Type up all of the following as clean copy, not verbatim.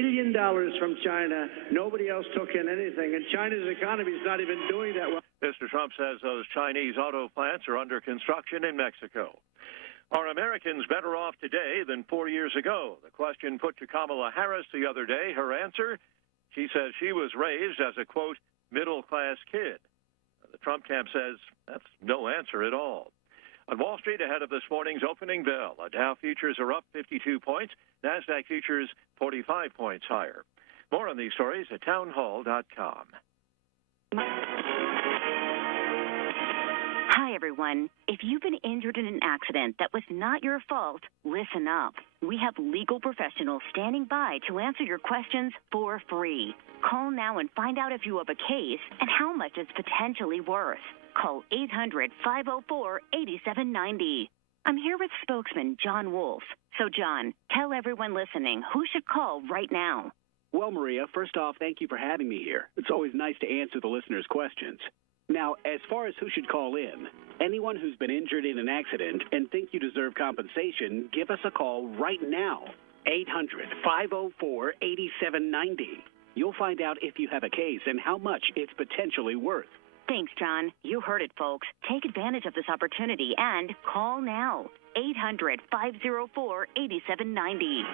billion from China. Nobody else took in anything, and China's economy is not even doing that well. Mr. Trump says those Chinese auto plants are under construction in Mexico. Are Americans better off today than 4 years ago? The question put to Kamala Harris the other day, her answer, she says she was raised as a, quote, middle-class kid. The Trump camp says that's no answer at all. On Wall Street, ahead of this morning's opening bell, Dow futures are up 52 points, NASDAQ futures 45 points higher. More on these stories at townhall.com. Hi, everyone. If you've been injured in an accident that was not your fault, listen up. We have legal professionals standing by to answer your questions for free. Call now and find out if you have a case and how much it's potentially worth. Call 800-504-8790. I'm here with spokesman John Wolf. So, John, tell everyone listening who should call right now. Well, Maria, first off, thank you for having me here. It's always nice to answer the listeners' questions. Now, as far as who should call in, anyone who's been injured in an accident and think you deserve compensation, give us a call right now, 800-504-8790. You'll find out if you have a case and how much it's potentially worth. Thanks, John. You heard it, folks. Take advantage of this opportunity and call now, 800-504-8790.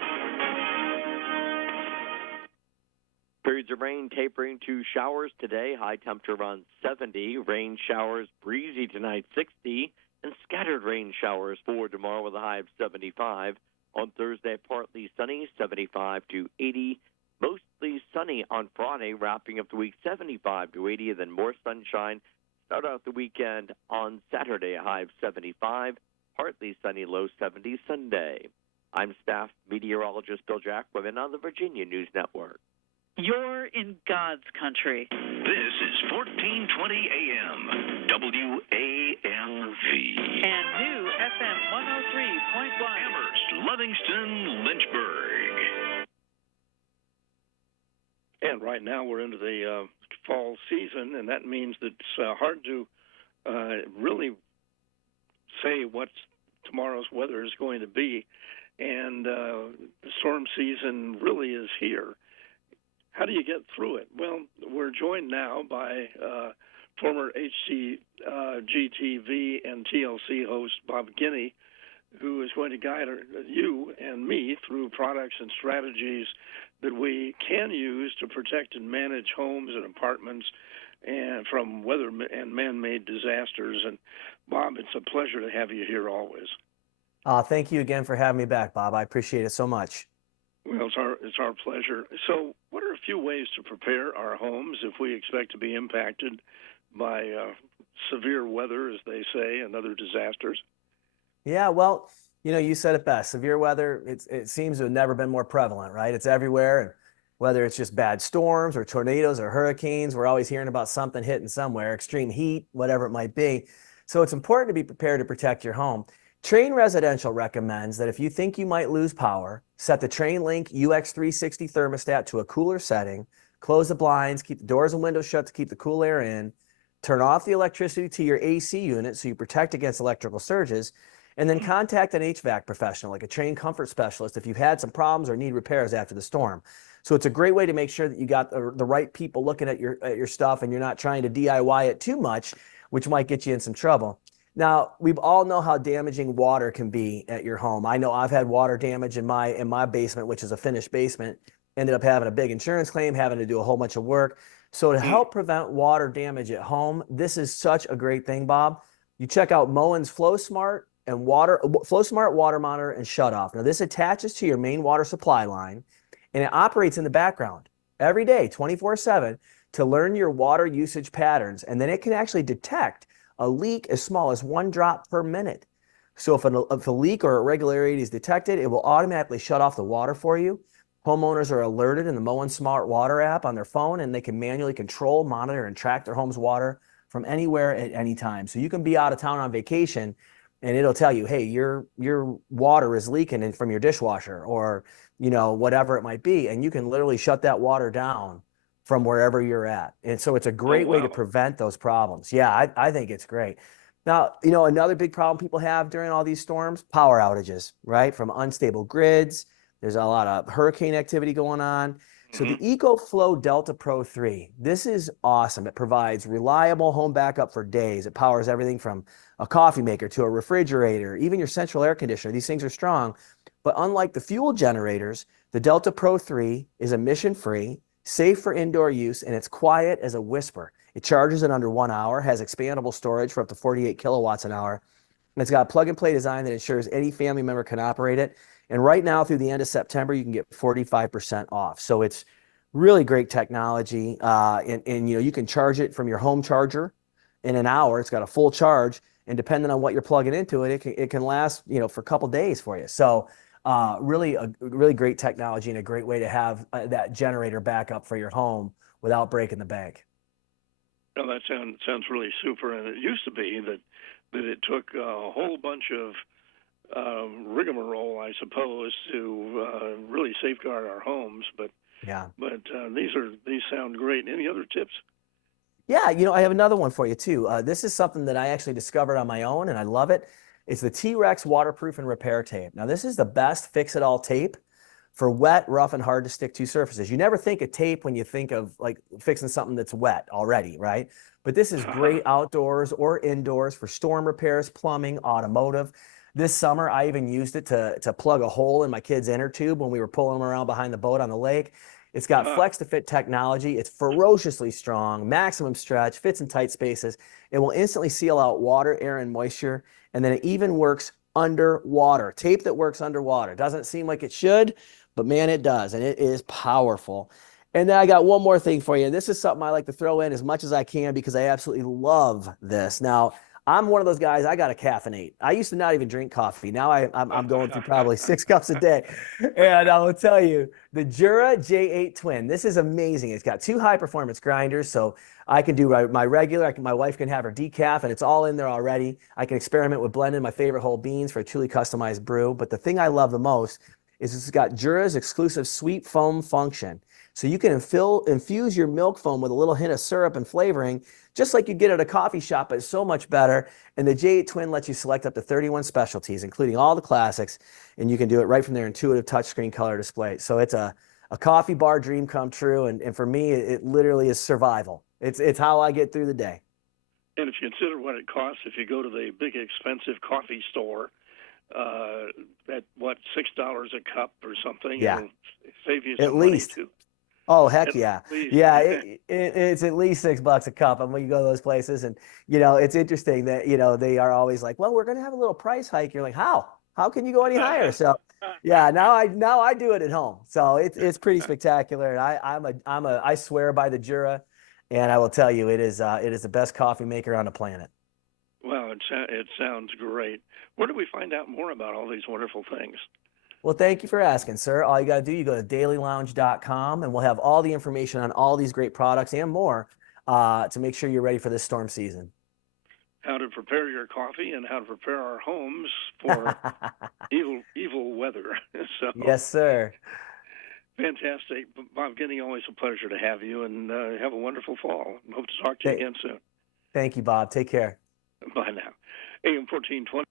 Periods of rain tapering to showers today. High temperature around 70. Rain showers breezy tonight, 60. And scattered rain showers for tomorrow with a high of 75. On Thursday, partly sunny, 75 to 80. Mostly sunny on Friday, wrapping up the week 75 to 80. And then more sunshine. Start out the weekend on Saturday, a high of 75. Partly sunny, low 70 Sunday. I'm staff meteorologist Bill Jacquemin on the Virginia News Network. You're in God's country. This is 1420 AM, WAMV. And new FM 103.1. Amherst, Livingston, Lynchburg. And right now we're into the fall season, and that means that it's hard to really say what tomorrow's weather is going to be. And the storm season really is here. How do you get through it? Well, we're joined now by former HGTV and TLC host Bob Guiney, who is going to guide you and me through products and strategies that we can use to protect and manage homes and apartments and from weather and man-made disasters. And Bob, it's a pleasure to have you here always. Thank you again for having me back, Bob. I appreciate it so much. Well, it's our pleasure. So what are a few ways to prepare our homes if we expect to be impacted by severe weather, as they say, and other disasters? Yeah, well, you said it best. Severe weather, it seems to have never been more prevalent, right? It's everywhere. And whether it's just bad storms or tornadoes or hurricanes, we're always hearing about something hitting somewhere, extreme heat, whatever it might be. So it's important to be prepared to protect your home. Train Residential recommends that if you think you might lose power, set the Train Link UX360 thermostat to a cooler setting, close the blinds, keep the doors and windows shut to keep the cool air in, turn off the electricity to your AC unit so you protect against electrical surges, and then contact an HVAC professional like a Train Comfort Specialist if you've had some problems or need repairs after the storm. So it's a great way to make sure that you got the right people looking at your stuff and you're not trying to DIY it too much, which might get you in some trouble. Now, we all know how damaging water can be at your home. I know I've had water damage in my basement, which is a finished basement. Ended up having a big insurance claim, having to do a whole bunch of work. So to help prevent water damage at home, this is such a great thing, Bob. You check out Moen's Flow Smart Water Monitor and Shutoff. Now, this attaches to your main water supply line, and it operates in the background every day, 24/7, to learn your water usage patterns. And then it can actually detect a leak as small as 1 drop per minute. So if a leak or irregularity is detected, it will automatically shut off the water for you. Homeowners are alerted in the Moen Smart Water app on their phone, and they can manually control, monitor, and track their home's water from anywhere at any time. So you can be out of town on vacation, and it'll tell you, hey, your water is leaking in from your dishwasher, or whatever it might be, and you can literally shut that water down from wherever you're at. And so it's a great way to prevent those problems. Yeah, I think it's great. Now, another big problem people have during all these storms, power outages, right? From unstable grids. There's a lot of hurricane activity going on. So the EcoFlow Delta Pro 3, this is awesome. It provides reliable home backup for days. It powers everything from a coffee maker to a refrigerator, even your central air conditioner. These things are strong. But unlike the fuel generators, the Delta Pro 3 is emission-free, safe for indoor use, and it's quiet as a whisper. It charges in under 1 hour, has expandable storage for up to 48 kilowatts an hour, and it's got a plug-and-play design that ensures any family member can operate it. And right now, through the end of September, you can get 45% off. So it's really great technology. And you can charge it from your home charger in an hour. It's got a full charge, and depending on what you're plugging into it, it can last for a couple days for you. So really great technology and a great way to have that generator backup for your home without breaking the bank. Well, that sounds really super. And it used to be that it took a whole bunch of rigmarole, I suppose, to really safeguard our homes. But these sound great. Any other tips? Yeah, I have another one for you too. This is something that I actually discovered on my own, and I love it. It's the T-Rex waterproof and repair tape. Now, this is the best fix-it-all tape for wet, rough, and hard to stick to surfaces. You never think of tape when you think of like fixing something that's wet already, right? But this is great outdoors or indoors for storm repairs, plumbing, automotive. This summer, I even used it to plug a hole in my kid's inner tube when we were pulling them around behind the boat on the lake. It's got flex to fit technology. It's ferociously strong, maximum stretch, fits in tight spaces. It will instantly seal out water, air, and moisture. And then it even works underwater. Tape that works underwater. Doesn't seem like it should, but man, it does. And it is powerful. And then I got one more thing for you. And this is something I like to throw in as much as I can because I absolutely love this. Now, I'm one of those guys, I got to caffeinate. I used to not even drink coffee. Now I'm going through probably 6 cups a day. And I will tell you, the Jura J8 Twin, this is amazing. It's got 2 high-performance grinders, so I can do my regular, my wife can have her decaf, and it's all in there already. I can experiment with blending my favorite whole beans for a truly customized brew. But the thing I love the most is it's got Jura's exclusive sweet foam function. So you can infuse your milk foam with a little hint of syrup and flavoring, just like you get at a coffee shop, but it's so much better. And the J8 Twin lets you select up to 31 specialties, including all the classics, and you can do it right from their intuitive touchscreen color display. So it's a coffee bar dream come true, and for me, it literally is survival. It's how I get through the day. And if you consider what it costs, if you go to the big expensive coffee store, at what, $6 a cup or something, it'll save you some at least. money too. Oh, heck yeah. Yeah, it's at least $6 a cup. And when you go to those places, and, it's interesting that, they are always like, well, we're going to have a little price hike. You're like, how? How can you go any higher? So, yeah, now I do it at home. So it's pretty spectacular. And I swear by the Jura, and I will tell you, it is the best coffee maker on the planet. Well, it sounds great. Where do we find out more about all these wonderful things? Well, thank you for asking, sir. All you got to do, you go to dailylounge.com, and we'll have all the information on all these great products and more to make sure you're ready for this storm season. How to prepare your coffee and how to prepare our homes for evil weather. So, yes, sir. Fantastic. Bob Guiney, always a pleasure to have you, and have a wonderful fall. Hope to talk to you again soon. Thank you, Bob. Take care. Bye now. AM 1420.